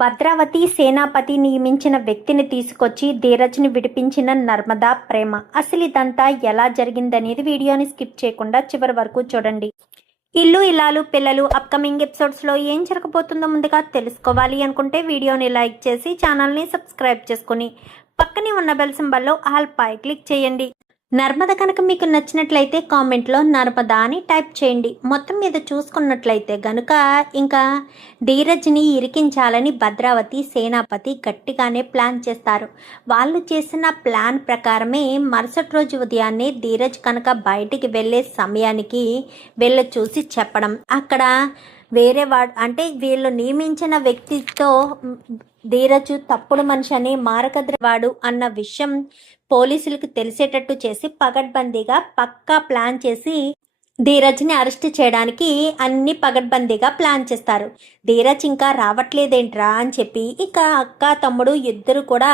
భద్రావతి సేనాపతి నియమించిన వ్యక్తిని తీసుకొచ్చి ధీరజ్ని విడిపించిన నర్మదా ప్రేమ. అసలు ఇదంతా ఎలా జరిగిందనేది వీడియోని స్కిప్ చేయకుండా చివరి వరకు చూడండి. ఇల్లు ఇల్లాలు పిల్లలు అప్కమింగ్ ఎపిసోడ్స్లో ఏం జరగబోతుందో ముందుగా తెలుసుకోవాలి అనుకుంటే వీడియోని లైక్ చేసి ఛానల్ని సబ్స్క్రైబ్ చేసుకుని పక్కనే ఉన్న బెల్ సింబల్లో ఆల్ పై క్లిక్ చేయండి. నర్మద కనుక మీకు నచ్చినట్లయితే కామెంట్లో నర్మదా అని టైప్ చేయండి. మొత్తం మీద చూసుకున్నట్లయితే గనుక ఇంకా ధీరజ్ని ఇరికించాలని భద్రావతి సేనాపతి గట్టిగానే ప్లాన్ చేస్తారు. వాళ్ళు చేసిన ప్లాన్ ప్రకారమే మరుసటి రోజు ఉదయాన్నే ధీరజ్ కనుక బయటికి వెళ్ళే సమయానికి వీళ్ళు చూసి చెప్పడం, అక్కడ వేరే వాడు అంటే వీళ్ళు నియమించిన వ్యక్తితో ధీరజ్ తప్పుడు మనిషి అని మారకద్రవాడు అన్న విషయం పోలీసులకు తెలిసేటట్టు చేసి పగడ్బందీగా పక్కా ప్లాన్ చేసి ధీరజ్ని అరెస్ట్ చేయడానికి అన్ని పగడ్బందీగా ప్లాన్ చేస్తారు. ధీరజ్ ఇంకా రావట్లేదేంట్రా అని చెప్పి ఇక అక్క తమ్ముడు ఇద్దరు కూడా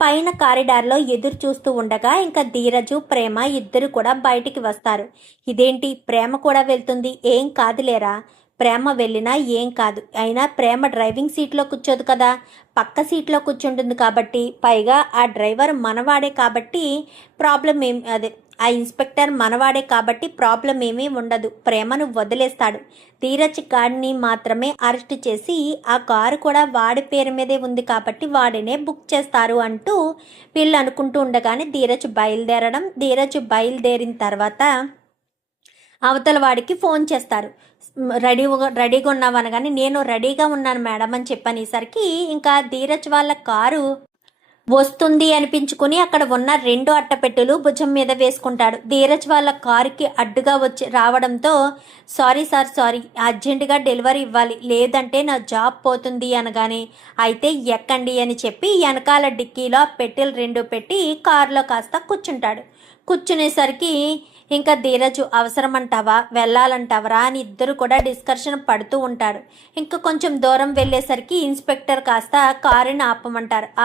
పైన కారిడార్లో ఎదురు చూస్తూ ఉండగా ఇంకా ధీరజు ప్రేమ ఇద్దరు కూడా బయటికి వస్తారు. ఇదేంటి ప్రేమ కూడా వెళ్తుంది, ఏం కాదులేరా, ప్రేమ వెళ్ళినా ఏం కాదు, అయినా ప్రేమ డ్రైవింగ్ సీట్లో కూర్చోదు కదా, పక్క సీట్లో కూర్చుంటుంది కాబట్టి, పైగా ఆ డ్రైవర్ మనవాడే కాబట్టి ప్రాబ్లం ఆ ఇన్స్పెక్టర్ మనవాడే కాబట్టి ప్రాబ్లం ఏమీ ఉండదు, ప్రేమను వదిలేస్తాడు. ధీరజ్ గాడిని మాత్రమే అరెస్ట్ చేసి ఆ కారు కూడా వాడి పేరు మీదే ఉంది కాబట్టి వాడినే బుక్ చేస్తారు అంటూ వీళ్ళు అనుకుంటూ ఉండగానే ధీరజ్ బయలుదేరిన తర్వాత అవతల వాడికి ఫోన్ చేస్తారు. రెడీగా ఉన్నావు అనగానే నేను రెడీగా ఉన్నాను మేడం అని చెప్పనేసరికి ఇంకా ధీరజ్ వాళ్ళ కారు వస్తుంది అనిపించుకుని అక్కడ ఉన్న 2 అట్టపెట్టెలు భుజం మీద వేసుకుంటాడు. ధీరజ్ వాళ్ళ కారుకి అడ్డుగా రావడంతో సారీ అర్జెంటుగా డెలివరీ ఇవ్వాలి, లేదంటే నా జాబ్ పోతుంది అనగానే అయితే ఎక్కండి అని చెప్పి వెనకాల డిక్కీలో పెట్టెలు 2 పెట్టి కారులో కాస్త కూర్చునేసరికి ఇంకా ధీరజ్ అవసరమంటావా వెళ్ళాలంటావరా అని ఇద్దరు కూడా డిస్కషన్ పడుతూ ఉంటాడు. ఇంకా కొంచెం దూరం వెళ్ళేసరికి ఇన్స్పెక్టర్ కాస్త కారుని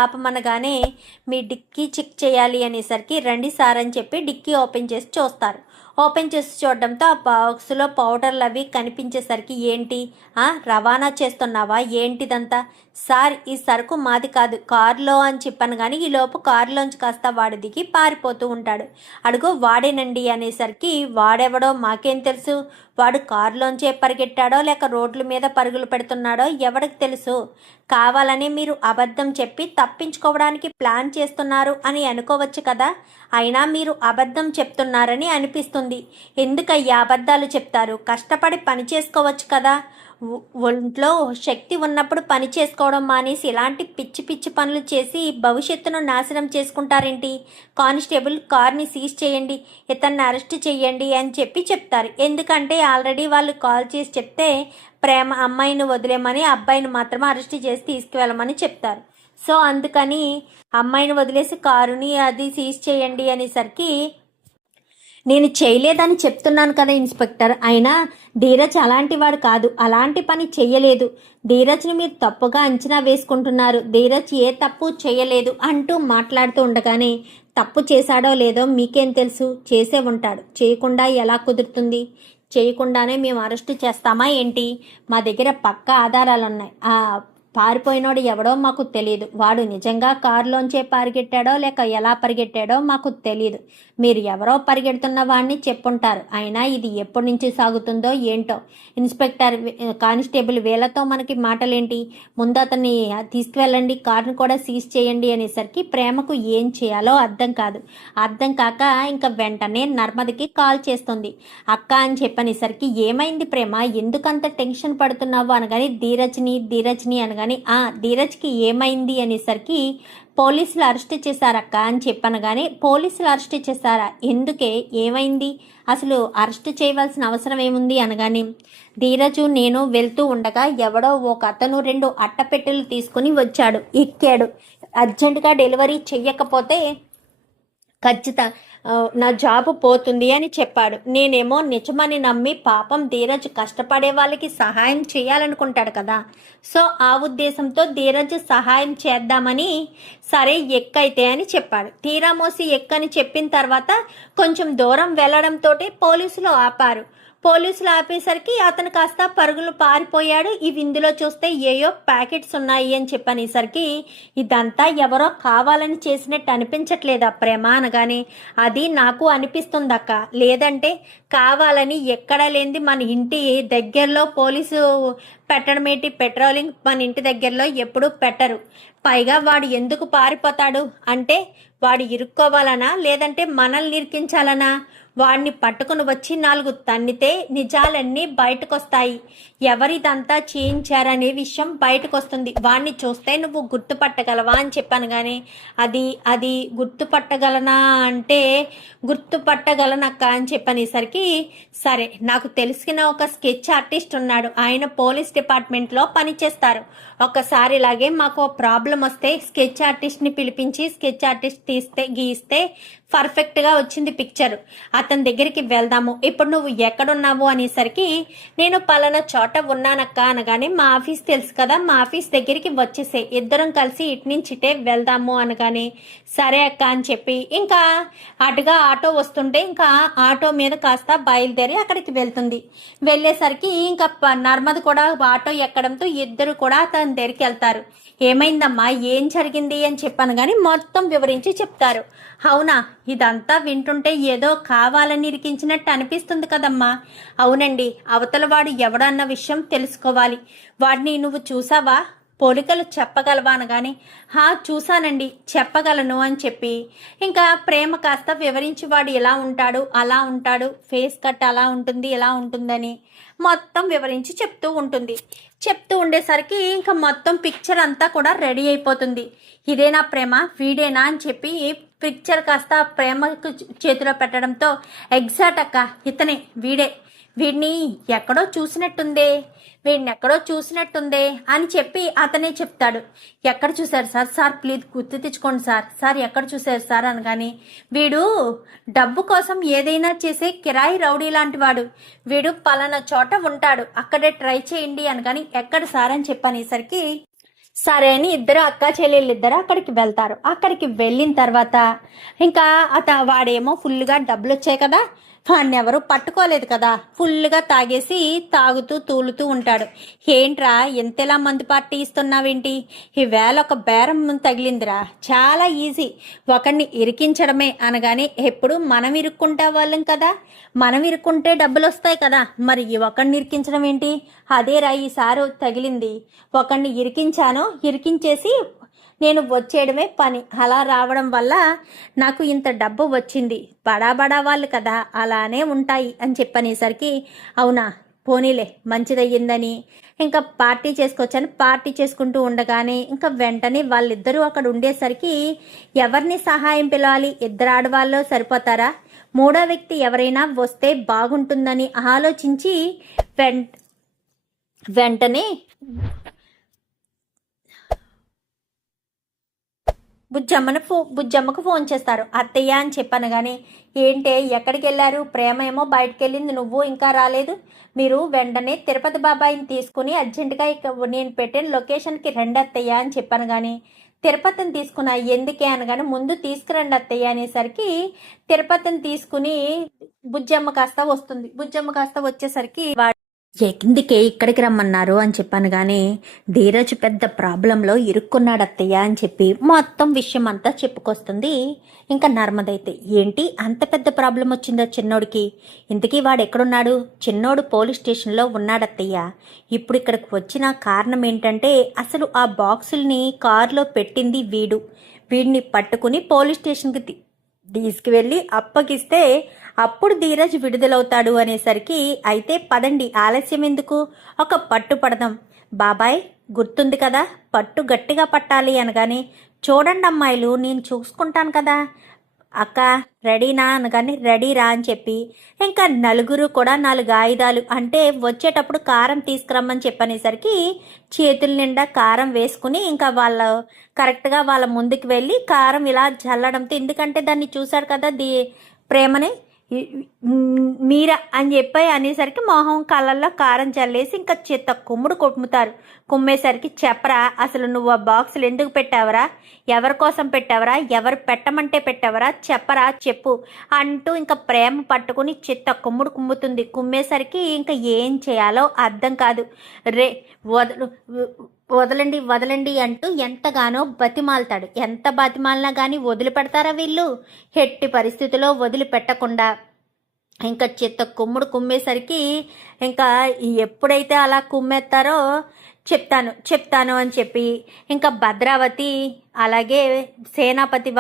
ఆపమనగానే మీ డిక్కీ చెక్ చేయాలి అనేసరికి రండి సార్ అని చెప్పి డిక్కీ ఓపెన్ చేసి చూడడంతో ఆ బాక్స్లో పౌడర్లు అవి కనిపించేసరికి ఏంటి రవాణా చేస్తున్నావా ఏంటిదంతా, సార్ ఈ సరుకు మాది కాదు కారులో అని చెప్పాను కానీ ఈలోపు కారులోంచి కాస్త వాడు దిగి పారిపోతూ ఉంటాడు. అడుగు వాడేనండి అనేసరికి వాడెవడో మాకేం తెలుసు, వాడు కారులోంచే పరిగెట్టాడో లేక రోడ్ల మీద పరుగులు పెడుతున్నాడో ఎవరికి తెలుసు, కావాలని మీరు అబద్ధం చెప్పి తప్పించుకోవడానికి ప్లాన్ చేస్తున్నారు అని అనుకోవచ్చు కదా, అయినా మీరు అబద్ధం చెప్తున్నారని అనిపిస్తుంది. ఎందుకయ్యా అబద్ధాలు చెప్తారు, కష్టపడి పని చేసుకోవచ్చు కదా, ఒంట్లో శక్తి ఉన్నప్పుడు పని చేసుకోవడం మానేసి ఇలాంటి పిచ్చి పనులు చేసి భవిష్యత్తును నాశనం చేసుకుంటారేంటి, కానిస్టేబుల్ కార్ని సీజ్ చేయండి, ఇతన్ని అరెస్ట్ చేయండి అని చెప్తారు. ఎందుకంటే ఆల్రెడీ వాళ్ళు కాల్ చేసి చెప్తే ప్రేమ అమ్మాయిని వదిలేమని అబ్బాయిని మాత్రమే అరెస్ట్ చేసి తీసుకువెళ్ళమని చెప్తారు. సో అందుకని అమ్మాయిని వదిలేసి కారుని అది సీజ్ చేయండి అనేసరికి నేను చేయలేదని చెప్తున్నాను కదా ఇన్స్పెక్టర్, అయినా ధీరజ్ అలాంటి వాడు కాదు, అలాంటి పని చెయ్యలేదు, ధీరజ్ని మీరు తప్పుగా అంచనా వేసుకుంటున్నారు, ధీరజ్ ఏ తప్పు చేయలేదు అంటూ మాట్లాడుతూ ఉండగానే తప్పు చేశాడో లేదో మీకేం తెలుసు, చేసే ఉంటాడు, చేయకుండా ఎలా కుదురుతుంది, చేయకుండానే మేము అరెస్టు చేస్తామా ఏంటి, మా దగ్గర పక్కా ఆధారాలున్నాయి, పారిపోయినోడు ఎవడో మాకు తెలియదు, వాడు నిజంగా కారులోంచే పరిగెట్టాడో లేక ఎలా పరిగెట్టాడో మాకు తెలియదు, మీరు ఎవరో పరిగెడుతున్న వాడిని చెప్పుంటారు, అయినా ఇది ఎప్పటి నుంచి సాగుతుందో ఏంటో, ఇన్స్పెక్టర్ కానిస్టేబుల్ వీళ్ళతో మనకి మాటలేంటి, ముందు అతన్ని తీసుకువెళ్ళండి, కారును కూడా సీజ్ చేయండి అనేసరికి ప్రేమకు ఏం చేయాలో అర్థం కాక ఇంకా వెంటనే నర్మదకి కాల్ చేస్తుంది. అక్క అని చెప్పనేసరికి ఏమైంది ప్రేమ, ఎందుకంత టెన్షన్ పడుతున్నావు అనగాని ధీరజ్ని అనగాని ధీరజ్కి ఏమైంది అనేసరికి పోలీసులు అరెస్ట్ చేశారక్క అని చెప్పాను కానీ పోలీసులు అరెస్ట్ చేశారా, ఎందుకే ఏమైంది, అసలు అరెస్ట్ చేయవలసిన అవసరం ఏముంది అనగాని ధీరజు నేను వెళ్తూ ఉండగా ఎవడో ఒక అతను 2 అట్టపెట్టెలు తీసుకుని వచ్చాడు, ఎక్కాడు, అర్జెంటుగా డెలివరీ చెయ్యకపోతే నా జాబు పోతుంది అని చెప్పాడు. నేనేమో నిజమని నమ్మి పాపం ధీరజ్ కష్టపడే వాళ్ళకి సహాయం చేయాలనుకుంటాడు కదా, సో ఆ ఉద్దేశంతో ధీరజ్ సహాయం చేద్దామని సరే ఎక్కైతే అని చెప్పాడు. తీరా మోసి ఎక్కని చెప్పిన తర్వాత కొంచెం దూరం వెళ్ళడంతో పోలీసులు ఆపారు. పోలీసులు ఆపేసరికి అతను కాస్త పరుగులు పారిపోయాడు. ఇవి ఇందులో చూస్తే ఏయో ప్యాకెట్స్ ఉన్నాయి అని చెప్పనేసరికి ఇదంతా ఎవరో కావాలని చేసినట్టు అనిపించట్లేదా ప్రేమ అనగానే, అది నాకు అనిపిస్తుందక్క. లేదంటే కావాలని ఎక్కడా లేనిది మన ఇంటి దగ్గరలో పోలీసు పెట్టడం ఏంటి, పెట్రోలింగ్ మన ఇంటి దగ్గరలో ఎప్పుడూ పెట్టరు. పైగా వాడు ఎందుకు పారిపోతాడు అంటే వాడు ఇరుక్కోవాలనా లేదంటే మనల్ని ఇరికించాలనా? వాడిని పట్టుకుని వచ్చి 4 తన్నితే నిజాలన్నీ బయటకొస్తాయి. ఎవరిదంతా చేయించారనే విషయం బయటకు వస్తుంది. వాడిని చూస్తే నువ్వు గుర్తుపట్టగలవా అని చెప్పాను. కానీ అది గుర్తుపట్టగలనా అంటే గుర్తుపట్టగలనక్క అని చెప్పనేసరికి, సరే నాకు తెలిసిన ఒక స్కెచ్ ఆర్టిస్ట్ ఉన్నాడు, ఆయన పోలీస్ డిపార్ట్మెంట్లో పనిచేస్తారు. ఒకసారి ఇలాగే మాకు ప్రాబ్లం వస్తే స్కెచ్ ఆర్టిస్ట్ని పిలిపించి స్కెచ్ ఆర్టిస్ట్ గీస్తే పర్ఫెక్ట్గా వచ్చింది పిక్చర్. అతని దగ్గరికి వెళ్దాము. ఇప్పుడు నువ్వు ఎక్కడున్నావు అనేసరికి, నేను పలానా చోట ఉన్నానక్క అనగానే, మా ఆఫీస్ తెలుసు కదా, మా ఆఫీస్ దగ్గరికి వచ్చేసే, ఇద్దరం కలిసి ఇటు నుంచి ఇటే వెళ్దాము అనగానే, సరే అక్క అని చెప్పి ఇంకా అటుగా ఆటో వస్తుంటే ఇంకా ఆటో మీద కాస్త బయలుదేరి అక్కడికి వెళ్తుంది. వెళ్ళేసరికి ఇంకా నర్మద కూడా ఆటో ఎక్కడంతో ఇద్దరు కూడా అతని దగ్గరికి వెళ్తారు. ఏమైందమ్మా, ఏం జరిగింది అని చెప్పాను కానీ మొత్తం వివరించి చెప్తారు. అవునా, ఇదంతా వింటుంటే ఏదో కావాలని ఇరికించినట్టు అనిపిస్తుంది కదమ్మా. అవునండి, అవతల వాడు ఎవడన్న విషయం తెలుసుకోవాలి. వాడిని నువ్వు చూసావా, పోలికలు చెప్పగలవా అనగానే, చూశానండి, చెప్పగలను అని చెప్పి ఇంకా ప్రేమ కాస్త వివరించి వాడు ఎలా ఉంటాడు అలా ఉంటాడు, ఫేస్ కట్ అలా ఉంటుంది ఇలా ఉంటుందని మొత్తం వివరించి చెప్తూ ఉంటుంది. చెప్తూ ఉండేసరికి ఇంకా మొత్తం పిక్చర్ అంతా కూడా రెడీ అయిపోతుంది. ఇదేనా ప్రేమ, వీడేనా అని చెప్పి పిక్చర్ కాస్త ప్రేమకు చేతిలో పెట్టడంతో, ఎగ్జాక్ట్ అక్క, ఇతనే, వీడిని ఎక్కడో చూసినట్టుందే అని చెప్పి అతనే చెప్తాడు. ఎక్కడ చూశారు సార్ ప్లీజ్ గుర్తు తెచ్చుకోండి సార్ ఎక్కడ చూశారు సార్ అనగాని, వీడు డబ్బు కోసం ఏదైనా చేసే కిరాయి రౌడీ లాంటి వాడు, వీడు పలానా చోట ఉంటాడు, అక్కడే ట్రై చేయండి అనగాని, ఎక్కడ సార్ అని చెప్పనేసరికి, సరే అని ఇద్దరు అక్క చెల్లెళ్ళిద్దరు అక్కడికి వెళ్తారు. అక్కడికి వెళ్ళిన తర్వాత ఇంకా వాడేమో ఫుల్గా డబ్బులు వచ్చాయి కదా, వాడిని ఎవరు పట్టుకోలేదు కదా, ఫుల్గా తాగేసి తాగుతూ తూలుతూ ఉంటాడు. ఏంట్రా ఎంతలా మందు పార్టీ ఇస్తున్నావేంటి, ఈవేళ ఒక బేరం తగిలిందిరా, చాలా ఈజీ, ఒకడిని ఇరికించడమే అనగానే, ఎప్పుడు మనం ఇరుక్కుంటే వాళ్ళం కదా, మనం ఇరుక్కుంటే డబ్బులు వస్తాయి కదా, మరి ఒకడిని ఇరికించడం ఏంటి, అదేరా ఈసారి తగిలింది, ఒకడిని ఇరికించేసి నేను వచ్చేయడమే పని, అలా రావడం వల్ల నాకు ఇంత డబ్బు వచ్చింది, బడా వాళ్ళు కదా అలానే ఉంటాయి అని చెప్పనేసరికి, అవునా పోనీలే మంచిదయ్యిందని ఇంకా పార్టీ చేసుకొచ్చాను. పార్టీ చేసుకుంటూ ఉండగానే ఇంకా వెంటనే వాళ్ళిద్దరూ అక్కడ ఉండేసరికి ఎవరిని సహాయం పిలవాలి, ఇద్దరు ఆడవాళ్ళు సరిపోతారా, మూడో వ్యక్తి ఎవరైనా వస్తే బాగుంటుందని ఆలోచించి వెంటనే బుజ్జమ్మకు ఫోన్ చేస్తారు. అత్తయ్య అని చెప్పాను కానీ, ఏంటే ఎక్కడికి వెళ్ళారు, ప్రేమ ఏమో బయటకు వెళ్ళింది, నువ్వు ఇంకా రాలేదు, మీరు వెంటనే తిరుపతి బాబాయిని తీసుకుని అర్జెంటుగా నేను పెట్టిన లొకేషన్కి రండి అత్తయ్య అని చెప్పాను. కానీ తిరుపతిని తీసుకున్నా, ఎందుకే అనగానే, ముందు తీసుకురండి అత్తయ్య అనేసరికి తిరుపతిని తీసుకుని బుజ్జమ్మ కాస్త వస్తుంది. బుజ్జమ్మ కాస్త వచ్చేసరికి ఎందుకే ఇక్కడికి రమ్మన్నారు అని చెప్పాను. కానీ ధీరజ్ పెద్ద ప్రాబ్లంలో ఇరుక్కున్నాడు అత్తయ్య అని చెప్పి మొత్తం విషయం అంతా చెప్పుకొస్తుంది. ఇంకా నర్మదైతే, ఏంటి అంత పెద్ద ప్రాబ్లం వచ్చిందో చిన్నోడికి, ఇంతకీ వాడు ఎక్కడున్నాడు, చిన్నోడు పోలీస్ స్టేషన్లో ఉన్నాడత్తయ్య, ఇప్పుడు ఇక్కడికి వచ్చిన కారణం ఏంటంటే, అసలు ఆ బాక్సుల్ని కారులో పెట్టింది వీడిని పట్టుకుని పోలీస్ స్టేషన్కి తీసుకువెళ్ళి అప్పగిస్తే అప్పుడు ధీరజ్ విడుదలవుతాడు అనేసరికి, అయితే పదండి ఆలస్యం ఎందుకు, ఒక పట్టు పడదాం, బాబాయ్ గుర్తుంది కదా, పట్టు గట్టిగా పట్టాలి అనగానే, చూడండి అమ్మాయిలు నేను చూసుకుంటాను కదా, అక్క రెడీనా అనగానే, రెడీరా అని చెప్పి ఇంకా నలుగురు కూడా 4 ఆయుధాలు అంటే వచ్చేటప్పుడు కారం తీసుకురమ్మని చెప్పనేసరికి చేతుల నిండా కారం వేసుకుని ఇంకా వాళ్ళు కరెక్ట్గా వాళ్ళ ముందుకు వెళ్ళి కారం ఇలా చల్లడంతో, ఎందుకంటే దాన్ని చూశాడు కదా ప్రేమని, మీరా అని చెప్పి అనేసరికి మొహం కళ్ళల్లో కారం చల్లేసి ఇంకా చిత్త కుమ్ముడు కుమ్ముతారు. కుమ్మేసరికి చెప్పరా, అసలు నువ్వు ఆ బాక్సులు ఎందుకు పెట్టావరా, ఎవరి కోసం పెట్టావరా, ఎవరు పెట్టమంటే పెట్టావరా, చెప్పరా చెప్పు అంటూ ఇంకా ప్రేమ పట్టుకుని చిత్త కుమ్ముడు కుమ్ముతుంది. కుమ్మేసరికి ఇంకా ఏం చేయాలో అర్థం కాదు. రే వదలండి వదలండి అంటూ ఎంతగానో బతిమాలతాడు. ఎంత బతిమాలినా కానీ వదిలిపెడతారా వీళ్ళు? ఎట్టి పరిస్థితిలో వదిలిపెట్టకుండా ఇంకా చిత్త కుమ్ముడు కుమ్మేసరికి ఇంకా ఎప్పుడైతే అలా కుమ్మేస్తారో చెప్తాను చెప్తాను అని చెప్పి ఇంకా భద్రావతి అలాగే సేనాపతి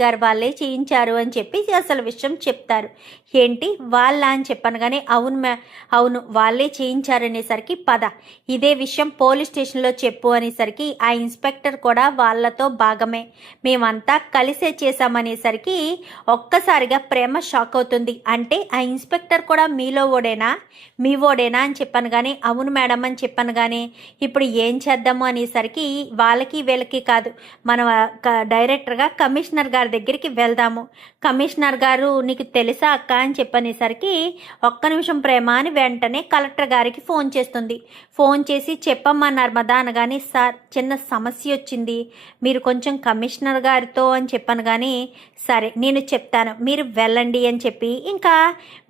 గారు వాళ్ళే చేయించారు అని చెప్పి అసలు విషయం చెప్తారు. ఏంటి వాళ్ళ అని చెప్పాను కానీ అవును వాళ్ళే చేయించారనేసరికి పద ఇదే విషయం పోలీస్ స్టేషన్లో చెప్పు అనేసరికి ఆ ఇన్స్పెక్టర్ కూడా వాళ్ళతో భాగమే, మేమంతా కలిసే చేశామనేసరికి ఒక్కసారిగా ప్రేమ షాక్ అవుతుంది. అంటే ఆ ఇన్స్పెక్టర్ కూడా మీలో ఓడేనా, మీ ఓడేనా అని చెప్పాను కానీ అవును మేడం అని చెప్పాను కానీ ఇప్పుడు ఏం చేద్దాము అనేసరికి వాళ్ళకి వీళ్ళకి కాదు, మనం డైరెక్టర్గా కమిషనర్ గారి దగ్గరికి వెళ్దాము. కమిషనర్ గారు నీకు తెలుసా అక్క అని చెప్పనేసరికి ఒక్క నిమిషం ప్రేమ అని వెంటనే కలెక్టర్ గారికి ఫోన్ చేస్తుంది. ఫోన్ చేసి చెప్పమ్మా నర్మదా అనగానే సార్ చిన్న సమస్య వచ్చింది, మీరు కొంచెం కమిషనర్ గారితో అని చెప్పాను కానీ సరే నేను చెప్తాను మీరు వెళ్ళండి అని చెప్పి ఇంకా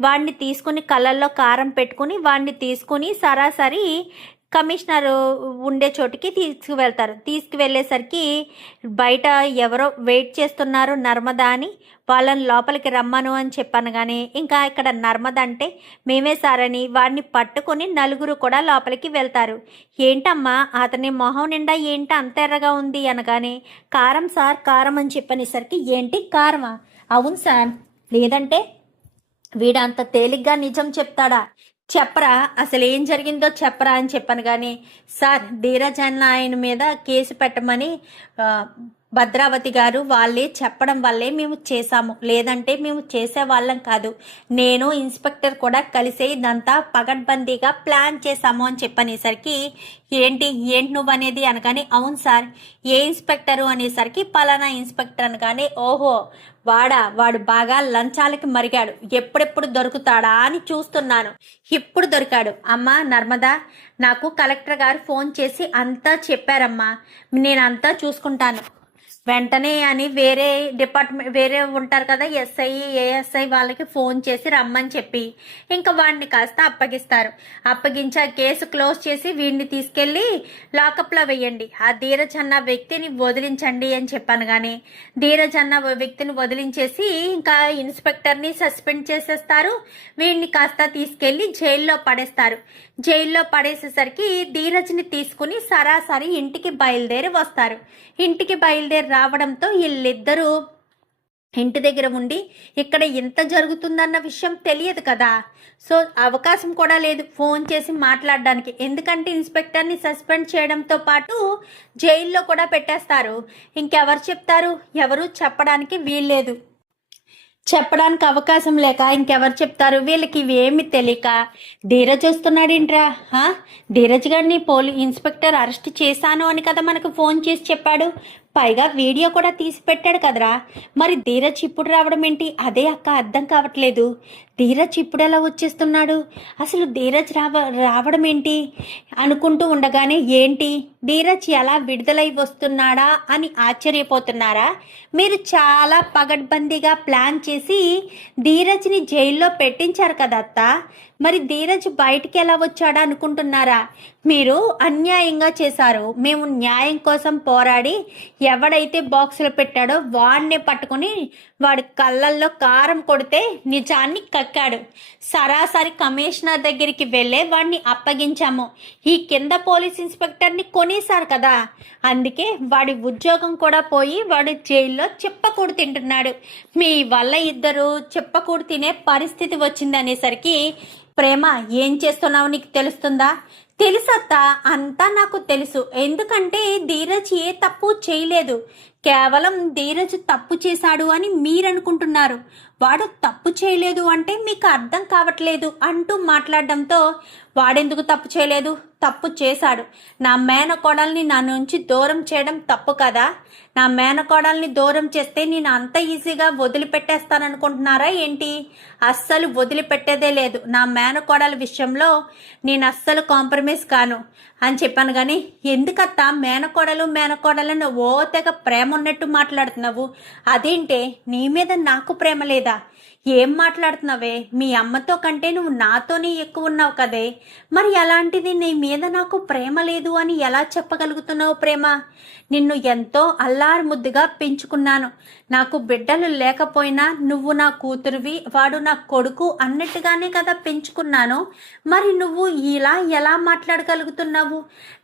వాడిని తీసుకుని కళ్ళల్లో కారం పెట్టుకుని వాడిని తీసుకుని సరాసరి కమిషనర్ ఉండే చోటుకి తీసుకువెళ్తారు. తీసుకువెళ్ళేసరికి బయట ఎవరో వెయిట్ చేస్తున్నారు నర్మదా అని, వాళ్ళని లోపలికి రమ్మను అని చెప్పాను కానీ ఇంకా ఇక్కడ నర్మద అంటే మేమే సారని వాడిని పట్టుకొని నలుగురు కూడా లోపలికి వెళ్తారు. ఏంటమ్మా అతని మొహం నిండా ఏంటి అంత ఎర్రగా ఉంది అనగానే కారం సార్ కారం అని చెప్పనేసరికి ఏంటి కారమా, అవును సార్, లేదంటే వీడంత తేలిగ్గా నిజం చెప్తాడా, చెప్పరా అసలు ఏం జరిగిందో చెప్పరా అని చెప్పాను కానీ సార్ ధీరజ్ అన్న ఆయన మీద కేసు పెట్టమని భద్రావతి గారు వాళ్ళే చెప్పడం వల్లే మేము చేశాము, లేదంటే మేము చేసేవాళ్ళం కాదు, నేను ఇన్స్పెక్టర్ కూడా కలిసే ఇదంతా పగడ్బందీగా ప్లాన్ చేశాము అని చెప్పనేసరికి ఏంటి నువ్వు అనేది అనగానే అవును సార్ ఏ ఇన్స్పెక్టరు అనేసరికి పలానా ఇన్స్పెక్టర్ అనగానే ఓహో వాడు బాగా లంచాలకి మరిగాడు, ఎప్పుడెప్పుడు దొరుకుతాడా అని చూస్తున్నాను, ఇప్పుడు దొరికాడు. అమ్మా నర్మదా నాకు కలెక్టర్ గారు ఫోన్ చేసి అంతా చెప్పారమ్మా, నేనంతా చూసుకుంటాను వెంటనే అని వేరే డిపార్ట్మెంట్ వేరే ఉంటారు కదా ఎస్ఐ ఏఎస్ఐ వాళ్ళకి ఫోన్ చేసి రమ్మని చెప్పి ఇంకా వాడిని కాస్త అప్పగిస్తారు. అప్పగించి ఆ కేసు క్లోజ్ చేసి వీడిని తీసుకెళ్ళి లాకప్లో వేయండి, ఆ ధీరజ్ అన్న వ్యక్తిని వదిలించండి అని చెప్పాను కానీ ధీరజ్ అన్న వ్యక్తిని వదిలించేసి ఇంకా ఇన్స్పెక్టర్ని సస్పెండ్ చేసేస్తారు. వీడిని కాస్త తీసుకెళ్ళి జైల్లో పడేస్తారు. జైల్లో పడేసేసరికి ధీరజ్ని తీసుకుని సరాసరి ఇంటికి బయలుదేరి వస్తారు. ఇంటికి బయలుదేరి రావడంతో వీళ్ళిద్దరూ ఇంటి దగ్గర ఉండి ఇక్కడ ఎంత జరుగుతుందన్న విషయం తెలియదు కదా, సో అవకాశం కూడా లేదు ఫోన్ చేసి మాట్లాడడానికి, ఎందుకంటే ఇన్స్పెక్టర్ని సస్పెండ్ చేయడంతో పాటు జైల్లో కూడా పెట్టేస్తారు. ఇంకెవరు చెప్తారు, ఎవరు చెప్పడానికి వీల్లేదు, చెప్పడానికి అవకాశం లేక ఇంకెవరు చెప్తారు, వీళ్ళకి ఇవేమి తెలియక ధీరజ్ వస్తున్నాడేంట్రా, ధీరజ్ గారిని ఇన్స్పెక్టర్ అరెస్ట్ చేశాను అని కదా మనకు ఫోన్ చేసి చెప్పాడు, పైగా వీడియో కూడా తీసి పెట్టాడు కదరా, మరి ధీరజ్ ఇప్పుడు రావడం ఏంటి, అదే అక్క అర్థం కావట్లేదు, ధీరజ్ ఇప్పుడు ఎలా వచ్చేస్తున్నాడు, అసలు ధీరజ్ రావడం ఏంటి అనుకుంటూ ఉండగానే ఏంటి ధీరజ్ ఎలా విడుదలై వస్తున్నాడా అని ఆశ్చర్యపోతున్నారా, మీరు చాలా పగడ్బందీగా ప్లాన్ చేసి ధీరజ్ని జైల్లో పెట్టించారు కదా అత్త, మరి ధీరజ్ బయటికి ఎలా వచ్చాడా అనుకుంటున్నారా, మీరు అన్యాయంగా చేశారు, మేము న్యాయం కోసం పోరాడి ఎవడైతే బాక్సులు పెట్టాడో వాడినే పట్టుకుని వాడి కళ్ళల్లో కారం కొడితే నిజాన్ని కక్కాడు, సరాసరి కమిషనర్ దగ్గరికి వెళ్ళే వాడిని అప్పగించాము, ఈ కింద పోలీస్ ఇన్స్పెక్టర్ని కొనేశారు కదా, అందుకే వాడి ఉద్యోగం కూడా పోయి వాడు జైల్లో చెప్పకూడు తింటున్నాడు, మీ వల్ల ఇద్దరు చెప్పకూడు తినే పరిస్థితి వచ్చిందనేసరికి ప్రేమ ఏం చేస్తున్నావు నీకు తెలుస్తుందా, తెలుసత్తా అంతా నాకు తెలుసు, ఎందుకంటే ధీరజ్ ఏ తప్పు చేయలేదు, కేవలం ధీరజ్ తప్పు చేశాడు అని మీరనుకుంటున్నారు. వాడు తప్పు చేయలేదు అంటే మీకు అర్థం కావట్లేదు అంటూ మాట్లాడడంతో, వాడెందుకు తప్పు చేయలేదు? తప్పు చేశాడు. నా మేనకోడల్ని నా నుంచి దూరం చేయడం తప్పు కదా? నా మేనకోడల్ని దూరం చేస్తే నేను అంత ఈజీగా వదిలిపెట్టేస్తాననుకుంటున్నారా ఏంటి? అస్సలు వదిలిపెట్టేదే లేదు. నా మేనకోడల విషయంలో నేను అస్సలు కాంప్రమైజ్ కాను అని చెప్పాను. కానీ ఎందుకత్తా మేనకోడలను ఓ తెగ ప్రేమ ఉన్నట్టు మాట్లాడుతున్నావు? అదేంటే, నీ మీద నాకు ప్రేమ లేదా? ఏం మాట్లాడుతున్నావే? మీ అమ్మతో కంటే నువ్వు నాతోనే ఎక్కువ ఉన్నావు కదే. మరి అలాంటిది నీ మీద నాకు ప్రేమ లేదు అని ఎలా చెప్పగలుగుతున్నావు? ప్రేమ, నిన్ను ఎంతో అల్లారు ముద్దుగా పెంచుకున్నాను. నాకు బిడ్డలు లేకపోయినా నువ్వు నా కూతురువి, వాడు నా కొడుకు అన్నట్టుగానే కదా పెంచుకున్నాను. మరి నువ్వు ఇలా ఎలా మాట్లాడగలుగుతున్నావు?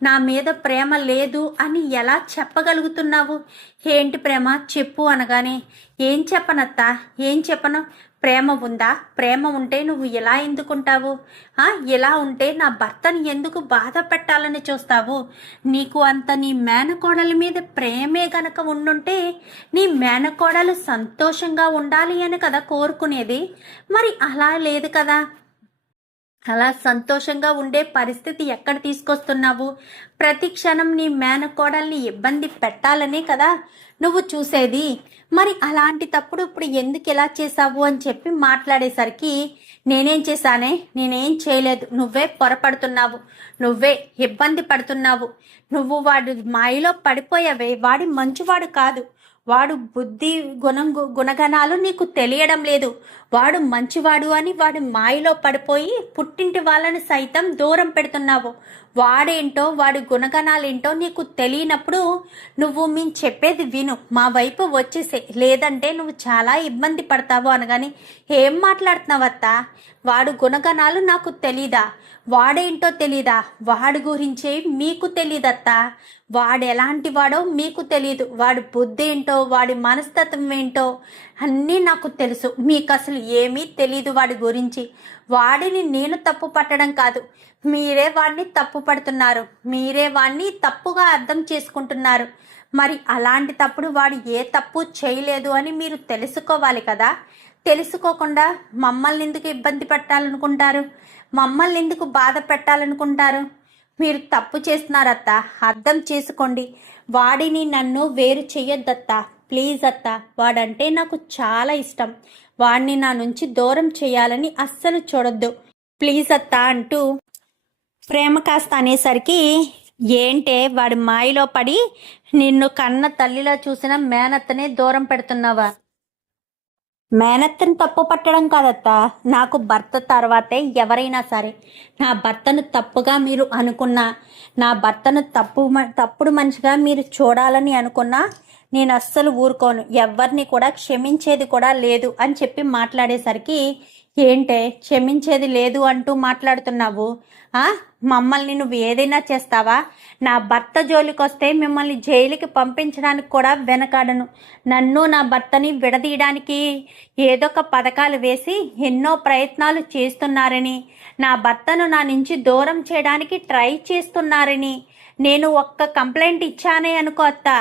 నా మీద ప్రేమ లేదు అని ఎలా చెప్పగలుగుతున్నావు? ఏంటి ప్రేమ చెప్పు అనగానే, ఏం చెప్పనత్తా, ఏం చెప్పను? ప్రేమ ఉందా? ప్రేమ ఉంటే నువ్వు ఎలా ఎందుకుంటావు? ఎలా ఉంటే నా భర్తని ఎందుకు బాధ పెట్టాలని చూస్తావు? నీకు అంత నీ మేనకోడల మీద ప్రేమే గనక ఉండుంటే నీ మేనకోడలు సంతోషంగా ఉండాలి అని కదా కోరుకునేది. మరి అలా లేదు కదా. అలా సంతోషంగా ఉండే పరిస్థితి ఎక్కడ తీసుకొస్తున్నావు? ప్రతి క్షణం నీ మేనకోడల్ని ఇబ్బంది పెట్టాలనే కదా నువ్వు చూసేది. మరి అలాంటి తప్పుడు ఇప్పుడు ఎందుకు ఇలా చేశావు అని చెప్పి మాట్లాడేసరికి, నేనేం చేశానే? నేనేం చేయలేదు. నువ్వే పొరపడుతున్నావు, నువ్వే ఇబ్బంది పడుతున్నావు. నువ్వు వాడు మాయలో పడిపోయావే. వాడి మంచివాడు కాదు. వాడు బుద్ధి గుణగణాలు నీకు తెలియడం లేదు. వాడు మంచివాడు అని వాడి మాయలో పడిపోయి పుట్టింటి వాళ్ళని సైతం దూరం పెడుతున్నావు. వాడేంటో వాడి గుణగణాలేంటో నీకు తెలియనప్పుడు నువ్వు మేము చెప్పేది విను, మా వైపు వచ్చేసే, లేదంటే నువ్వు చాలా ఇబ్బంది పడతావు అనగాని, ఏం మాట్లాడుతున్నావత్తా? వాడు గుణగణాలు నాకు తెలీదా? వాడేంటో తెలీదా? వాడి గురించే మీకు తెలీదత్తా. వాడు ఎలాంటి వాడో మీకు తెలీదు. వాడి బుద్ధి ఏంటో, వాడి మనస్తత్వం ఏంటో అన్నీ నాకు తెలుసు. మీకు అసలు ఏమీ తెలీదు వాడి గురించి. వాడిని నేను తప్పు పట్టడం కాదు, మీరే వాడిని తప్పు పడుతున్నారు. మీరే వాడిని తప్పుగా అర్థం చేసుకుంటున్నారు. మరి అలాంటి తప్పుడు వాడు ఏ తప్పు చేయలేదు అని మీరు తెలుసుకోవాలి కదా. తెలుసుకోకుండా మమ్మల్ని ఎందుకు ఇబ్బంది పెట్టాలనుకుంటారు? మమ్మల్ని ఎందుకు బాధ పెట్టాలనుకుంటారు? మీరు తప్పు చేస్తున్నారత్తా, అర్థం చేసుకోండి. వాడిని నన్ను వేరు చెయ్యొద్దత్తా, ప్లీజ్ అత్తా. వాడంటే నాకు చాలా ఇష్టం. వాడిని నా నుంచి దూరం చేయాలని అస్సలు చూడొద్దు, ప్లీజ్ అత్తా అంటూ ప్రేమ కాస్త అనేసరికి, ఏంటే వాడి మాయలో పడి నిన్ను కన్న తల్లిలా చూసిన మేనత్తనే దూరం పెడుతున్నావా? మేనత్తని తప్పు పట్టడం కాదత్తా, నాకు భర్త తర్వాతే ఎవరైనా సరే. నా భర్తను తప్పుగా మీరు అనుకున్నా, నా భర్తను తప్పుడు మనిషిగా మీరు చూడాలని అనుకున్నా నేను అస్సలు ఊరుకోను. ఎవరిని కూడా క్షమించేది కూడా లేదు అని చెప్పి మాట్లాడేసరికి, ఏంటే క్షమించేది లేదు అంటూ మాట్లాడుతున్నావు? మమ్మల్ని నువ్వు ఏదైనా చేస్తావా? నా భర్త జోలికి వస్తే మిమ్మల్ని జైలుకి పంపించడానికి కూడా వెనకాడను. నన్ను నా భర్తని విడదీయడానికి ఏదో ఒక పథకాలు వేసి ఎన్నో ప్రయత్నాలు చేస్తున్నారని, నా భర్తను నా నుంచి దూరం చేయడానికి ట్రై చేస్తున్నారని నేను ఒక్క కంప్లైంట్ ఇచ్చానే అనుకో అత్తా,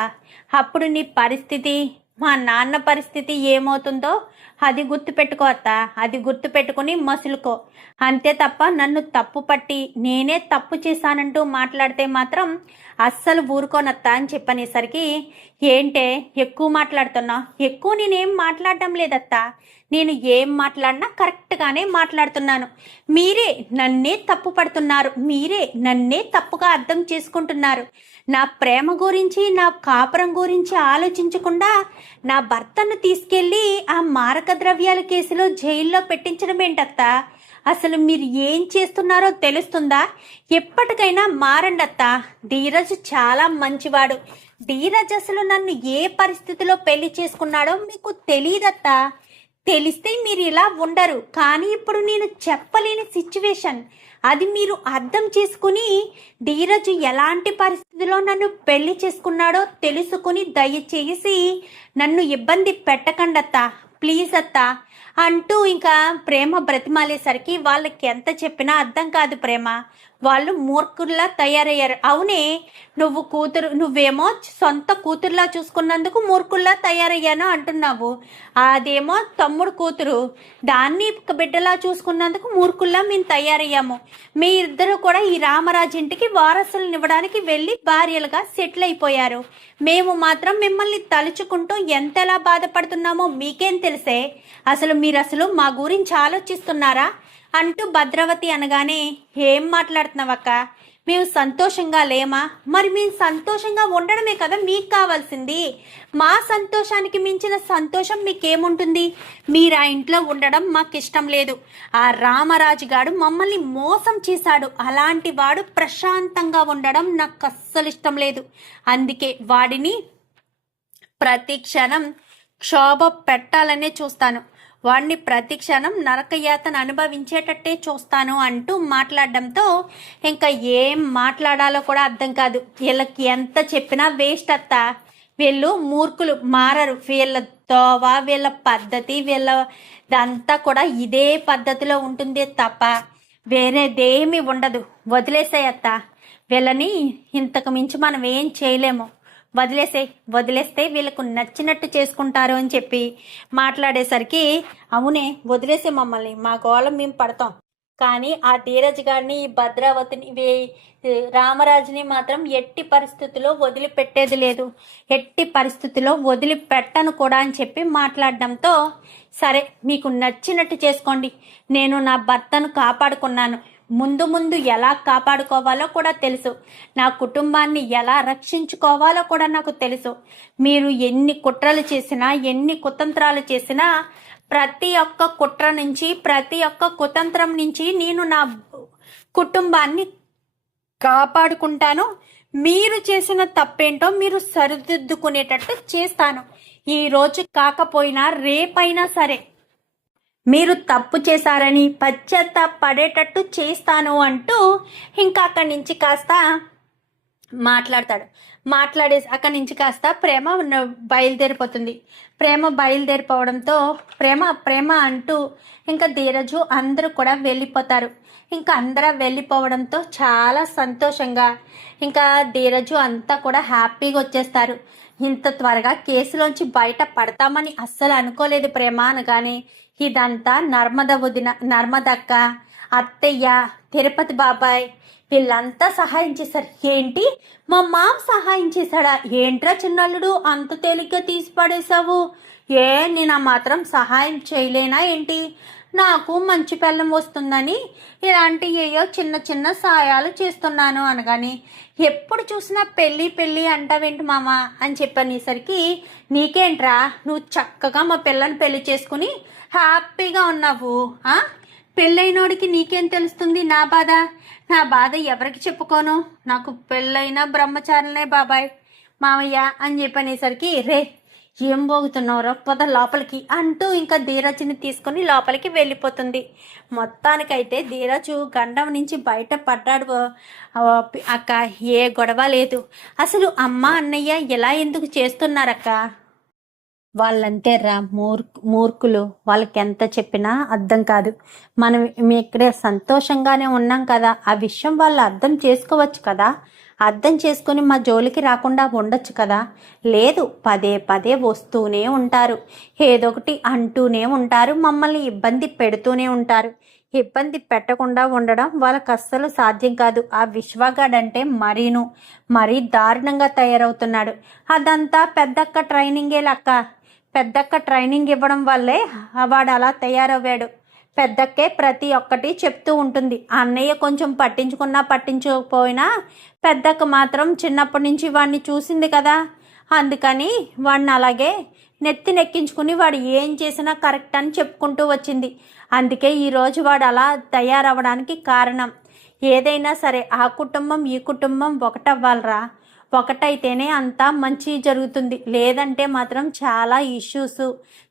అప్పుడు నీ పరిస్థితి, మా నాన్న పరిస్థితి ఏమవుతుందో అది గుర్తుపెట్టుకో అత్తా. అది గుర్తుపెట్టుకుని మసులుకో, అంతే తప్ప నన్ను తప్పు పట్టి నేనే తప్పు చేశానంటూ మాట్లాడితే మాత్రం అస్సలు ఊరుకోనత్తా అని చెప్పనేసరికి, ఏంటే ఎక్కువ మాట్లాడుతున్నా? ఎక్కువ నేనేం మాట్లాడటం లేదత్తా. నేను ఏం మాట్లాడినా కరెక్ట్గానే మాట్లాడుతున్నాను. మీరే నన్నే తప్పు పడుతున్నారు, మీరే నన్నే తప్పుగా అర్థం చేసుకుంటున్నారు. నా ప్రేమ గురించి, నా కాపురం గురించి ఆలోచించకుండా నా భర్తను తీసుకెళ్ళి ఆ మారక ద్రవ్యాల కేసులో జైల్లో పెట్టించడం ఏంటత్తా? అసలు మీరు ఏం చేస్తున్నారో తెలుస్తుందా? ఎప్పటికైనా మారండత్తా. ధీరజ్ చాలా మంచివాడు. ధీరజ్ అసలు నన్ను ఏ పరిస్థితిలో పెళ్లి చేసుకున్నాడో మీకు తెలియదత్తా. తెలిస్తే మీరు ఇలా ఉండరు. కానీ ఇప్పుడు నేను చెప్పలేని సిచ్యువేషన్, అది మీరు అర్థం చేసుకుని ధీరజ్ ఎలాంటి పరిస్థితిలో నన్ను పెళ్లి చేసుకున్నాడో తెలుసుకుని దయచేసి నన్ను ఇబ్బంది పెట్టకండి అత్తా, ప్లీజ్ అత్తా అంటూ ఇంకా ప్రేమ బ్రతిమాలేసరికి వాళ్ళకి ఎంత చెప్పినా అర్థం కాదు ప్రేమ. వాళ్ళు మూర్ఖుల్లా తయారయ్యారు. అవునే, నువ్వేమో సొంత కూతురులా చూసుకున్నందుకు మూర్ఖుల్లా తయారయ్యాను అంటున్నావు. అదేమో తమ్ముడు కూతురు, దాన్ని బిడ్డలా చూసుకున్నందుకు మూర్ఖుల్లా మేము తయారయ్యాము. మీ ఇద్దరు కూడా ఈ రామరాజు ఇంటికి వారసులను ఇవ్వడానికి వెళ్ళి భార్యలుగా సెటిల్ అయిపోయారు. మేము మాత్రం మిమ్మల్ని తలుచుకుంటూ ఎంతలా బాధపడుతున్నామో మీకేం తెలిసే? మీరు మా గురించి ఆలోచిస్తున్నారా అంటూ భద్రావతి అనగానే, ఏం మాట్లాడుతున్నావక్క, మేము సంతోషంగా లేమా? మరి మేము సంతోషంగా ఉండడమే కదా మీకు కావాల్సింది. మా సంతోషానికి మించిన సంతోషం మీకేముంటుంది? మీరు ఆ ఇంట్లో ఉండడం మాకు ఇష్టం లేదు. ఆ రామరాజు గారు మమ్మల్ని మోసం చేశాడు. అలాంటి వాడు ప్రశాంతంగా ఉండడం నాకు అస్సలు ఇష్టం లేదు. అందుకే వాడిని ప్రతి క్షణం క్షోభ పెట్టాలనే చూస్తాను. వాడిని ప్రతి క్షణం నరకయాతను అనుభవించేటట్టే చూస్తాను అంటూ మాట్లాడడంతో ఇంకా ఏం మాట్లాడాలో కూడా అర్థం కాదు. వీళ్ళకి ఎంత చెప్పినా వేస్ట్ అత్త. వీళ్ళు మూర్ఖులు, మారరు. వీళ్ళ తోవ, వీళ్ళ పద్ధతి, వీళ్ళదంతా కూడా ఇదే పద్ధతిలో ఉంటుందే తప్ప వేరేదేమీ ఉండదు. వదిలేసాయత్త, వీళ్ళని ఇంతకు మించి మనం ఏం చేయలేము. వదిలేస్తే వీళ్ళకు నచ్చినట్టు చేసుకుంటారు అని చెప్పి మాట్లాడేసరికి, అవునే వదిలేసే మమ్మల్ని, మా గోళ మేము పడతాం. కానీ ఆ ధీరజ్ గారిని, ఈ భద్రావతిని, రామరాజుని మాత్రం ఎట్టి పరిస్థితుల్లో వదిలిపెట్టేది లేదు. ఎట్టి పరిస్థితుల్లో వదిలిపెట్టను కూడా అని చెప్పి మాట్లాడడంతో, సరే మీకు నచ్చినట్టు చేసుకోండి, నేను నా భర్తను కాపాడుకున్నాను, ముందు ఎలా కాపాడుకోవాలో కూడా తెలుసు, నా కుటుంబాన్ని ఎలా రక్షించుకోవాలో కూడా నాకు తెలుసు. మీరు ఎన్ని కుట్రలు చేసినా, ఎన్ని కుతంత్రాలు చేసినా, ప్రతి ఒక్క కుట్ర నుంచి, ప్రతి ఒక్క కుతంత్రం నుంచి నేను నా కుటుంబాన్ని కాపాడుకుంటాను. మీరు చేసిన తప్పేంటో మీరు సరిదిద్దుకునేటట్టు చేస్తాను. ఈ రోజు కాకపోయినా రేపైనా సరే మీరు తప్పు చేశారని పశ్చాత్తాపడేటట్టు చేస్తాను అంటూ ఇంకా అక్కడి నుంచి కాస్త మాట్లాడతాడు. అక్కడి నుంచి కాస్త ప్రేమ బయలుదేరిపోతుంది. ప్రేమ బయలుదేరిపోవడంతో ప్రేమ అంటూ ఇంకా ధీరజు అందరూ కూడా వెళ్ళిపోతారు. ఇంకా అందరూ వెళ్ళిపోవడంతో చాలా సంతోషంగా ఇంకా ధీరజు అంతా కూడా హ్యాపీగా వచ్చేస్తారు. ఇంత త్వరగా కేసులోంచి బయట పడతామని అస్సలు అనుకోలేదు ప్రేమ అనగానే, ఇదంతా నర్మదక్క, అత్తయ్య, తిరుపతి బాబాయ్ వీళ్ళంతా సహాయం చేశారు. ఏంటి, మా మామ సహాయం చేశాడా? ఏంట్రా చిన్నల్లుడు అంత తేలిగ్గా తీసి పడేశావు? నేను మాత్రం సహాయం చేయలేనా ఏంటి? నాకు మంచి పెళ్ళం వస్తుందని ఇలాంటి ఏయో చిన్న సాయాలు చేస్తున్నాను అనగాని, ఎప్పుడు చూసినా పెళ్ళి అంటావేంటి మామ అని చెప్పనేసరికి, నీకేంట్రా, నువ్వు చక్కగా మా పిల్లని పెళ్లి చేసుకుని హ్యాపీగా ఉన్నావు. పెళ్ళైనోడికి నీకేం తెలుస్తుంది నా బాధ ఎవరికి చెప్పుకోను? నాకు పెళ్ళైన బ్రహ్మచారులనే బాబాయ్ మామయ్య అని చెప్పనేసరికి, రే ఏం పోగుతున్నావురా, పద లోపలికి అంటూ ఇంకా ధీరజ్ని తీసుకుని లోపలికి వెళ్ళిపోతుంది. మొత్తానికైతే ధీరజు గండం నుంచి బయట పడ్డాడు. అక్క ఏ గొడవ లేదు. అసలు అమ్మ అన్నయ్య ఇలా ఎందుకు చేస్తున్నారక్క? వాళ్ళంతేరా మూర్ఖులు. వాళ్ళకి ఎంత చెప్పినా అర్థం కాదు. మనం ఇక్కడ సంతోషంగానే ఉన్నాం కదా, ఆ విషయం వాళ్ళు అర్థం చేసుకోవచ్చు కదా, అర్థం చేసుకుని మా జోలికి రాకుండా ఉండొచ్చు కదా. లేదు, పదే వస్తూనే ఉంటారు, ఏదొకటి అంటూనే ఉంటారు, మమ్మల్ని ఇబ్బంది పెడుతూనే ఉంటారు. ఇబ్బంది పెట్టకుండా ఉండడం వాళ్ళకి అస్సలు సాధ్యం కాదు. ఆ విశ్వగాడంటే మరీ దారుణంగా తయారవుతున్నాడు. అదంతా పెద్దక్క ట్రైనింగే లక్క. పెద్దక్క ట్రైనింగ్ ఇవ్వడం వల్లే వాడు అలా తయారయ్యాడు. పెద్దక్కే ప్రతి ఒక్కటి చెప్తూ ఉంటుంది. అన్నయ్య కొంచెం పట్టించుకోకపోయినా పెద్దక్క మాత్రం చిన్నప్పటి నుంచి వాడిని చూసింది కదా, అందుకని వాడిని అలాగే నెక్కించుకుని వాడు ఏం చేసినా కరెక్ట్ అని చెప్పుకుంటూ వచ్చింది. అందుకే ఈరోజు వాడు అలా తయారవ్వడానికి కారణం. ఏదైనా సరే ఆ కుటుంబం ఈ కుటుంబం ఒకటవ్వాలరా. ఒకటైతేనే అంతా మంచి జరుగుతుంది. లేదంటే మాత్రం చాలా ఇష్యూస్,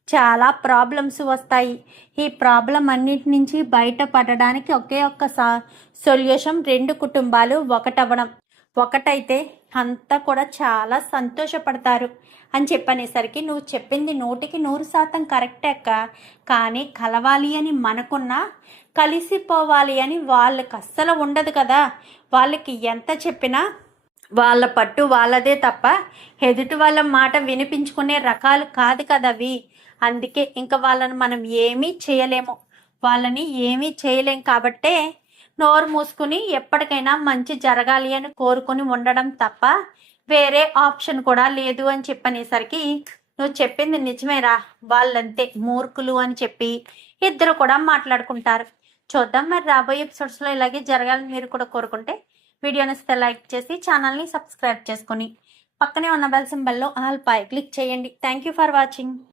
చాలా ప్రాబ్లమ్స్ వస్తాయి. ఈ ప్రాబ్లం అన్నిటి నుంచి బయటపడడానికి ఒకే ఒక్క సొల్యూషన్, రెండు కుటుంబాలు ఒకటవ్వడం. ఒకటైతే అంతా కూడా చాలా సంతోషపడతారు అని చెప్పనేసరికి, నువ్వు చెప్పింది 100% కరెక్టే అక్క. కానీ కలవాలి అని మనకున్నా కలిసిపోవాలి అని వాళ్ళకి అస్సలు ఉండదు కదా. వాళ్ళకి ఎంత చెప్పినా వాళ్ళ పట్టు వాళ్ళదే తప్ప ఎదుటి వాళ్ళ మాట వినిపించుకునే రకాలు కాదు కదా అవి. అందుకే ఇంకా వాళ్ళని మనం ఏమీ చేయలేము, వాళ్ళని ఏమీ చేయలేం కాబట్టే నోరు మూసుకుని ఎప్పటికైనా మంచి జరగాలి అని కోరుకుని ఉండడం తప్ప వేరే ఆప్షన్ కూడా లేదు అని చెప్పనేసరికి, నువ్వు చెప్పింది నిజమేరా, వాళ్ళంతే మూర్ఖులు అని చెప్పి ఇద్దరు కూడా మాట్లాడుకుంటారు. చూద్దాం మరి రాబోయే ఎపిసోడ్స్లో ఇలాగే జరగాలని మీరు కూడా కోరుకుంటే వీడియోని ఇస్తే లైక్ చేసి ఛానల్ని సబ్స్క్రైబ్ చేసుకొని పక్కనే ఉన్న బెల్ సింబల్లో ఆల్ పై క్లిక్ చేయండి. Thank you for watching.